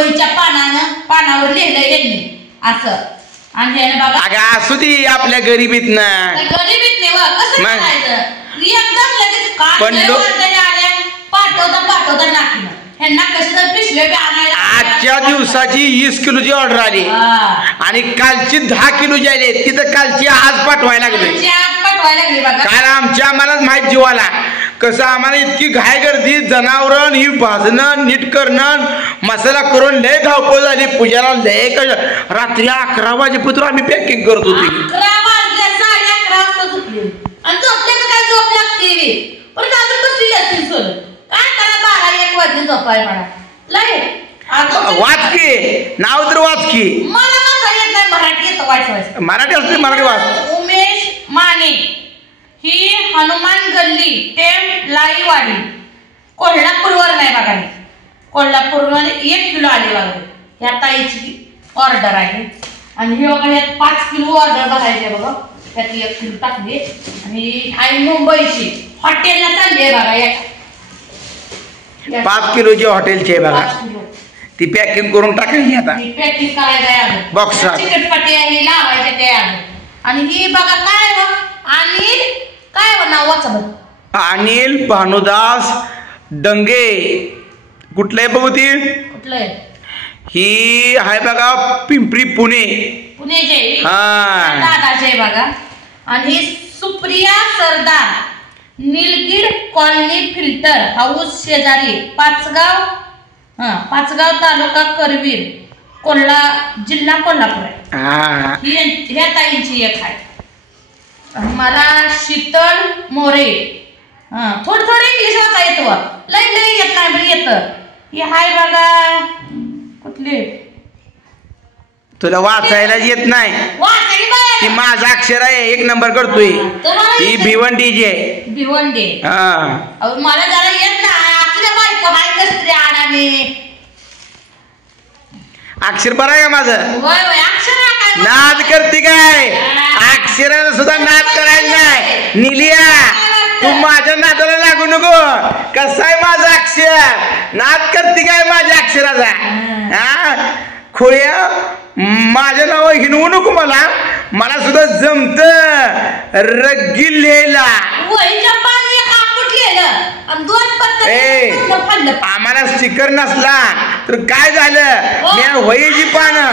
वहीच्या पानावर लिहिलं यांनी असं. आणि ह्याने बघा अगं असू दे आपल्या गरीबीत ना गरीबीत नाही कसं करायचं एकदम लगेच आल्या पाठवता नाकीनं ह्यांना कसं तर पिशव्या आणायला. आजच्या दिवसाची 20 किलोची ऑर्डर आली आणि कालची 10 किलोची आली. तिथं कालची आज पाठवायला लागली. काल आम्हाला माहित जीवाला कसं आम्हाला इतकी घाय गर्दी जनावरं ही भाजणं नीट करणं मसाला करून लय धावपळ झाली. पूजाला लय रात्री 11 वाजेपर्यंत आम्ही पॅकिंग करत होती. 11 वाजल्या 11:30 वाजता झोपली आणि झोपल्याचं काय झोप लागते पण अजून बसली असतील सोड काय करा 12-1 वाजून झोपाय मला लय वाच की नाव तर वाच की मला वाचा येत नाही मराठी येतं वाचायचं मराठी असते मराठी वाच. उमेश माने ही हनुमान गल्ली टेम लाईवाडी कोल्हापूरवर नाही बघा कोल्हापूरवर 1 किलो आले बघा ह्या ताईची ऑर्डर आहे. आणि ही बघा ह्यात 5 किलो ऑर्डर भरायची आहे बघा त्यात 1 किलो टाकली. आणि आई मुंबईची हॉटेलला चालली आहे बघा या 5 किलोची हॉटेलची आहे बघा ती पॅकिंग करून टाकायची आता पॅकिंग करायचं आहे बॉक्सात चिकटपट्टी आहे लावायच्या त्या. आणि ही बघा काय अनिल काय नाव वाचा बघ अनिल भानुदास डंगे कुठलं आहे बघू ती कुठलं ही आहे बघा पिंपरी पुणेचे दादाचे बघा. आणि सुप्रिया सरदार निलगिरी कॉलनी फिल्टर हाऊस शेजारी पाचगाव तालुका करवीर जिल्हा कोल्हापूर आहे. ह्या ताईंची एक आहे. मला शीतल मोरे थोडं इंग्लिश वाचा येतं लई येत नाही पण येतं. ही हाय बघा कुठली तुला वाचायला येत नाही ती माझा अक्षर आहे 1 नंबर करतोय ही भिवंडीची आहे भिवंडी. मला जरा येत नाही आपल्या बायको हाय कसरी आडाने अक्षर बरं आहे का माझं अक्षर नाद करते काय अक्षराला सुद्धा नाद करायचं नाही. निलिया तू माझ्या नादाला लागू नको कसं आहे माझं अक्षर नाद करते काय माझ्या अक्षराचा खोळ्या माझ्या नाव हिनवू नको मला सुद्धा जमत रग्गी लिहायला. आम्हाला स्टिकर नसला तर काय झालं मी वहीची पानं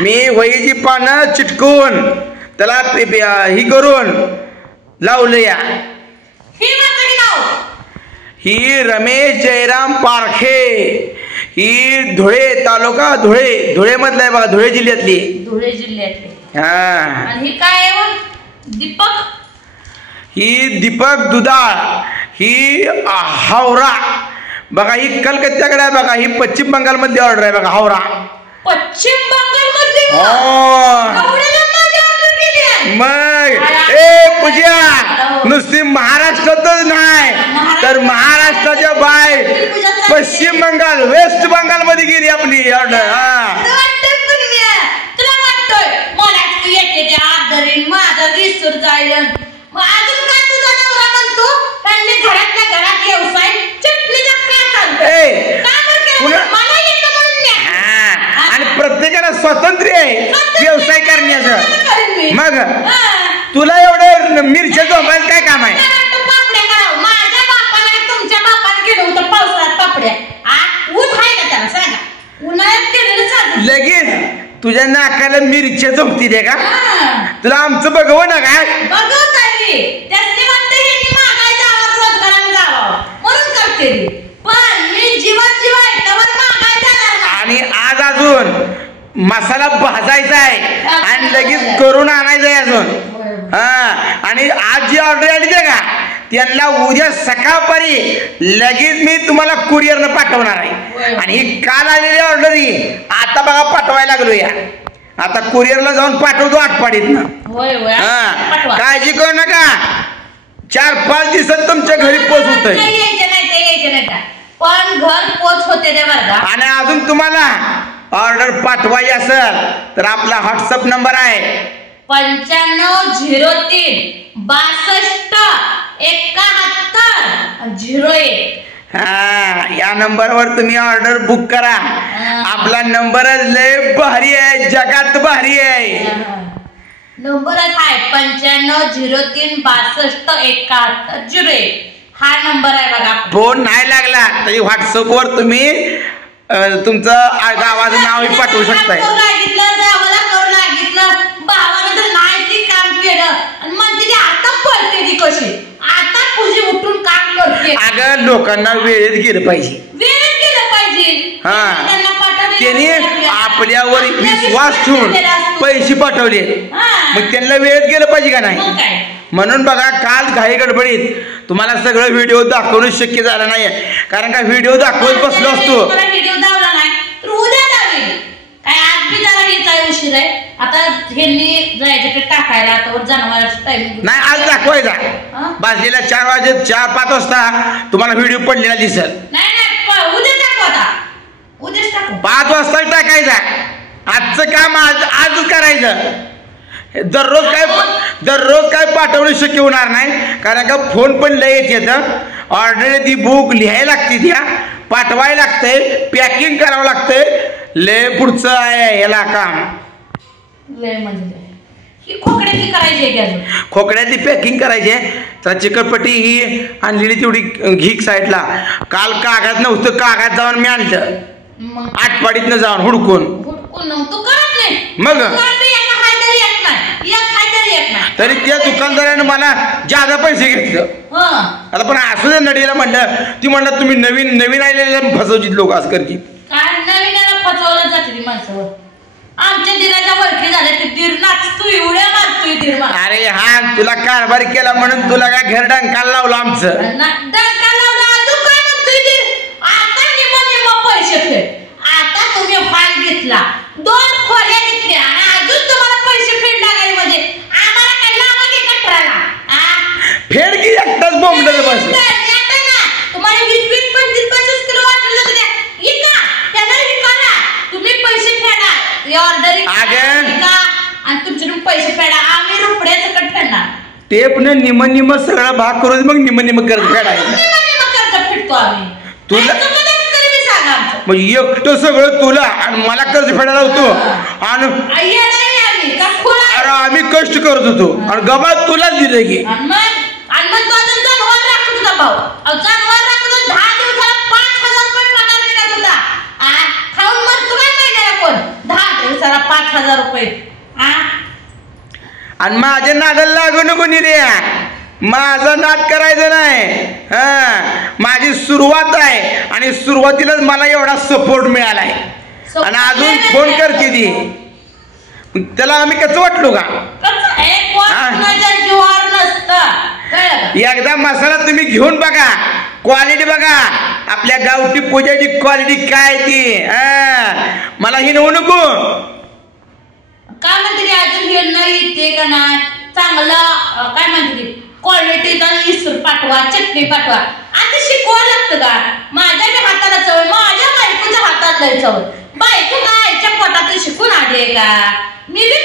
मी वहीची पानं चिटकून त्याला ही करून लावलं या. ही रमेश जयराम पारखे ही धुळे तालुका धुळे मधला आहे बघा धुळे जिल्ह्यातली आणि काय दीपक ही दीपक दुधाळ ही हावरा बघा ही कलकत्त्याकडे आहे बघा ही पश्चिम बंगाल मध्ये ऑर्डर आहे बघा हावरा पश्चिम बंगाल मध्ये मग पूजा नुसती महाराष्ट्रातच नाही तर महाराष्ट्राच्या बाहेर पश्चिम बंगाल वेस्ट बंगाल मध्ये गेली आपली ऑर्डर. आणि प्रत्येकाला स्वातंत्र्य आहे व्यवसाय करण्याचं. मग तुला एवढं मिरच्या झोपायचं काय काम आहे. तुमच्या बापाने केलं होतं पावसाळ्यात पापड्या ऊन आहे का त्याला सांगा उन्हाळ्यात केलेलं लगेच तुझ्या नाकाला मिरच्या झोपती दे का तुला आमचं बघव ना काय आणि आज अजून मसाला भाजायचा आहे आणि लगेच करून आणायचा आहे अजून. आणि आज जी ऑर्डर आली ते का त्यांना उद्या सकाळपारी लगेच मी तुम्हाला कुरिअरनं पाठवणार आहे. आणि ही काल आलेली ऑर्डर ही आता बघा पाठवायला लागलो या आता कुरिअरला जाऊन पाठवतो आठवड्यातनं. काळजी करू नका 4-5 दिवसात तुमच्या घरी पोहोचतोय पण घर पोच होते रे बरं. आणि अजून तुम्हाला ऑर्डर पाठवायची असेल तर आपला व्हॉट्सअप नंबर आहे 9503 62 71 01. हा, या नंबरवर तुम्ही ऑर्डर बुक करा. आपला नंबरच लय भारी आहे, जगात भारी आहे. नंबरच आहे 9503627101. हा नंबर आहे बघा. फोन नाही लागला तरी व्हॉट्सअपवर तुम्ही तुमचं गावाचं नाव पाठवू शकताय. भावानं तर नाही ती काम केलं आणि म्हणते ती आता पळते ती कशी, आता तुझी उठून काम करते. अगं लोकांना वेळेत गेलं पाहिजे, वेळेत गेलं पाहिजे. त्यांनी आपल्यावर विश्वास ठेवून पैसे पाठवले, मग त्यांना वेळेत गेलं पाहिजे का नाही. म्हणून बघा काल घाई गडबडीत तुम्हाला सगळं व्हिडिओ दाखवणं शक्य झालं नाही, कारण का व्हिडिओ दाखवत बसलो असतो. व्हिडिओ दावला नाही तर उद्या दावेल काय, आज बी जरा येत उशीर आहे. आता ह्यांनी जायचं ते टाकायला, आता जनावरांचं टाइमिंग नाही, आज दाखवायचा. बाजलेला 4 वाजे 4-5 वाजता तुम्हाला व्हिडिओ पडलेला दिसेल. नाही उद्या दाखवा, आता उद्याच टाकू. 5 वाजता टाकायचा. आजचं काम आजच करायचं. दररोज काय पाठवणं शक्य होणार नाही, कारण का फोन पण लय येतं. ऑर्डर ती बुक लिहायला लागते, त्या पाठवायला लागतंय, पॅकिंग करावं लागतंय. लय पुढचं आहे याला काम. लय म्हणजे ही खोकड्याची करायची आहे की अजून? खोकड्याची पॅकिंग करायची आहे. तर चिकटपट्टी ही आणलेली तेवढी घीक साईडला. काल कागद नव्हतं, कागद जाऊन मी आणलं आटपाडीतनं जाऊन हुडकून. तू करत नाही मग तरी त्या दुकानदाराने मला जादा पैसे घेतलं. आता पण असं जर नडीला म्हणलं, ती म्हणलं तुम्ही नवीन आलेले फसवचित लोक असं करतील. काय नवीन फसवलं जाते ती माणसावर. आमच्या दिराच्या वरती झाल्या ते दीर नाचतोय, एवढ्या मारतोय दीर. अरे हा, तुला कारभार केला म्हणून तुला काय घर डंकाला लावलं आमचं. डंका लावला अजून काय म्हणतोय दीर? आता निम्म पैसे फेड. आता तुम्ही हॉल घेतला, 2 खोल्या घेतल्या आणि अजून तुम्हाला पैसे फेड लागायला म्हणजे आम्हाला काय लावा की कटराला? फेड की एकटाच बोंबलं बस. तुम्हाला 20-25 किलो वाटलं तर इका त्याला विकाला, तुम्ही पैसे फेडा. ऑर्डर आणि तुमच्याकडून पैसे फेडा, आम्ही रुपड्याचं कट फेडणार. टेपनं निम सगळा भाग करून मग निम कर्ज फेडायचं. कर्ज फेडतो आम्ही. तुला मग एकटं सगळं तुला आणि मला कर्ज फेडायला होतो. आणि अरे आम्ही कष्ट करत होतो आणि गबा तुलाच दिलं की. आणि माझ्या नादाला लागू नको रे, माझा नाद करायचं नाही. माझी सुरुवात आहे आणि सुरुवातीलाच मला एवढा सपोर्ट मिळालाय आणि अजून फोन करते ती. त्याला आम्ही कसं वाटलो का? एकदा मसाला तुम्ही घेऊन बघा, क्वालिटी बघा, आपल्या गावठी पूजाची क्वालिटी काय ती. मला ही नवू नको काय म्हणते अजून हे नाही येते का नाही चांगला, काय म्हणते क्वालिटीचा इसूर पाठवा, चटणी पाठवा. आता शिकवावं लागतं का? माझ्या बी हाताला चव, माझ्या बायकोच्या हातात लय चव. बायको काय आईच्या पोटात शिकून आली का? मी बी